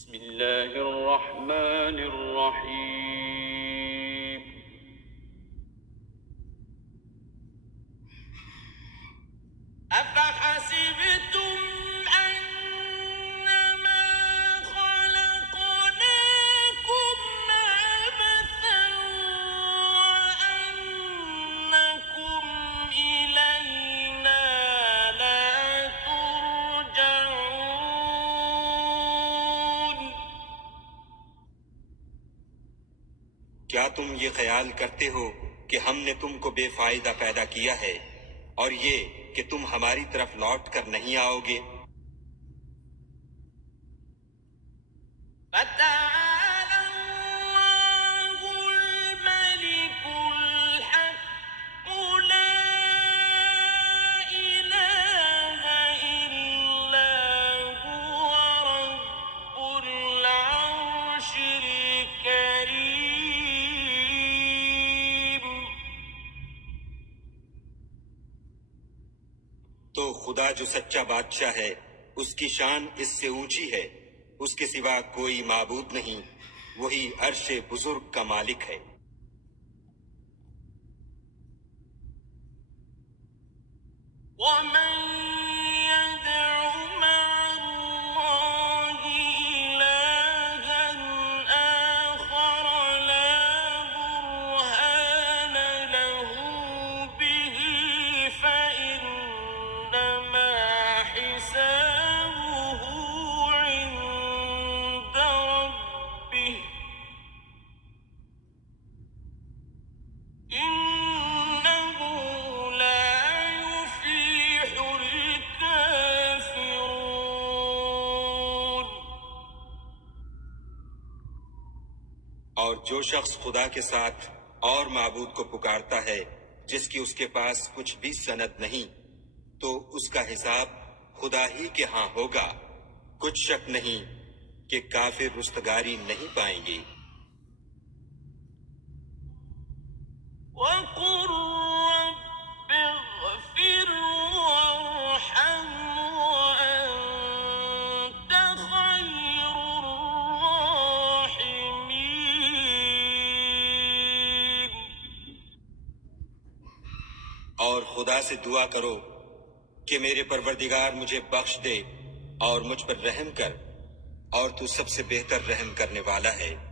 بسم اللہ الرحمن الرحیم افحسبتم انما خلقناكم عبثا وانکم الینا لا ترجعون۔ کیا تم یہ خیال کرتے ہو کہ ہم نے تم کو بے فائدہ پیدا کیا ہے اور یہ کہ تم ہماری طرف لوٹ کر نہیں آؤ گے؟ فتعالى الله الملك الحق لا إله إلا هو رب العرش الكريم۔ تو خدا جو سچا بادشاہ ہے اس کی شان اس سے اونچی ہے، اس کے سوا کوئی معبود نہیں، وہی عرش بزرگ کا مالک ہے۔ ومن يدع مع الله إلها آخر لا برهان له به فإنما حسابه عند ربه إنه لا يفلح الكافرون۔ اور جو شخص خدا کے ساتھ اور معبود کو پکارتا ہے جس کی اس کے پاس کچھ بھی سند نہیں، تو اس کا حساب خدا ہی کے ہاں ہوگا، کچھ شک نہیں کہ کافر رستگاری نہیں پائیں گے۔ وقل رب اغفر وارحم وأنت خير الراحمين۔ اور خدا سے دعا کرو کہ میرے پروردگار مجھے بخش دے اور مجھ پر رحم کر، اور تو سب سے بہتر رحم کرنے والا ہے۔